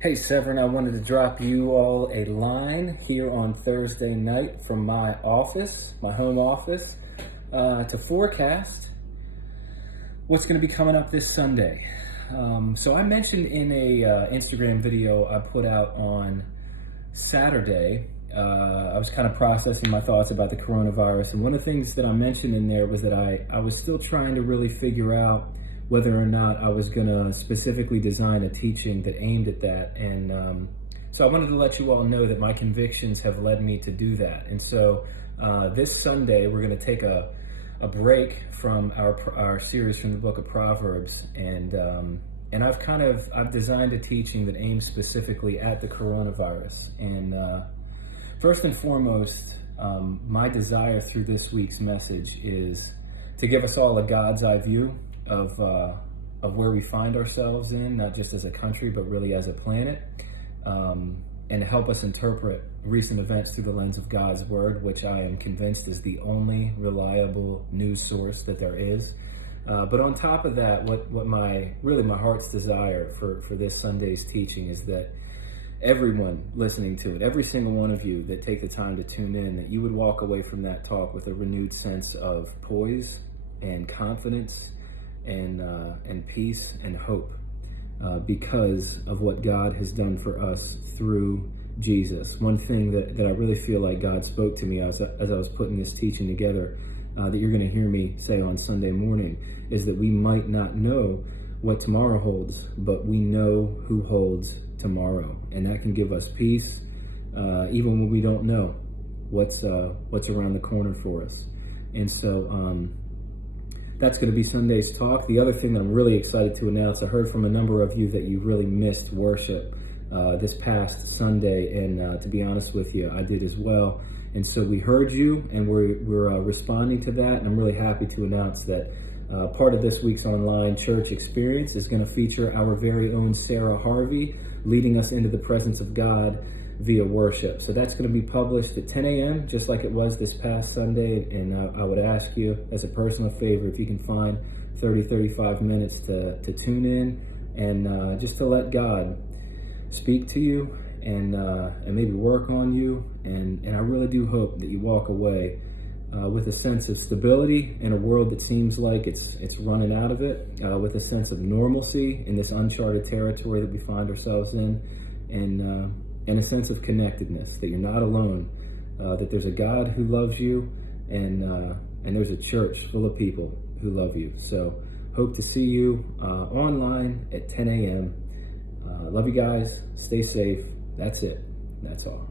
Hey Severin, I wanted to drop you all a line here on Thursday night from my office, my home office, to forecast what's going to be coming up this Sunday. So I mentioned in a Instagram video I put out on Saturday, I was kind of processing my thoughts about the coronavirus, and one of the things that I mentioned in there was that I was still trying to really figure out whether or not I was going to specifically design a teaching that aimed at that. And so I wanted to let you all know that my convictions have led me to do that. And so this Sunday, we're going to take a break from our series from the book of Proverbs. And I've designed a teaching that aims specifically at the coronavirus. And first and foremost, my desire through this week's message is to give us all a God's eye view of where we find ourselves in, not just as a country, but really as a planet, and help us interpret recent events through the lens of God's word, which I am convinced is the only reliable news source that there is. But on top of that, what my heart's desire for this Sunday's teaching is that everyone listening to it, every single one of you that take the time to tune in, that you would walk away from that talk with a renewed sense of poise and confidence and peace and hope because of what God has done for us through Jesus. One thing that I really feel like God spoke to me as I was putting this teaching together, that you're going to hear me say on Sunday morning, is that we might not know what tomorrow holds, but we know who holds tomorrow. And that can give us peace even when we don't know what's around the corner for us. And so that's going to be Sunday's talk. The other thing that I'm really excited to announce, I heard from a number of you that you really missed worship this past Sunday, and to be honest with you, I did as well. And so we heard you, and we're responding to that, and I'm really happy to announce that part of this week's online church experience is going to feature our very own Sarah Harvey leading us into the presence of God via worship. So that's going to be published at 10 a.m., just like it was this past Sunday. And I would ask you, as a personal favor, if you can find 35 minutes to tune in and just to let God speak to you and maybe work on you. And I really do hope that you walk away with a sense of stability in a world that seems like it's running out of it, with a sense of normalcy in this uncharted territory that we find ourselves in, and a sense of connectedness, that you're not alone, that there's a God who loves you, and there's a church full of people who love you. So hope to see you online at 10 a.m. Love you guys. Stay safe. That's it. That's all.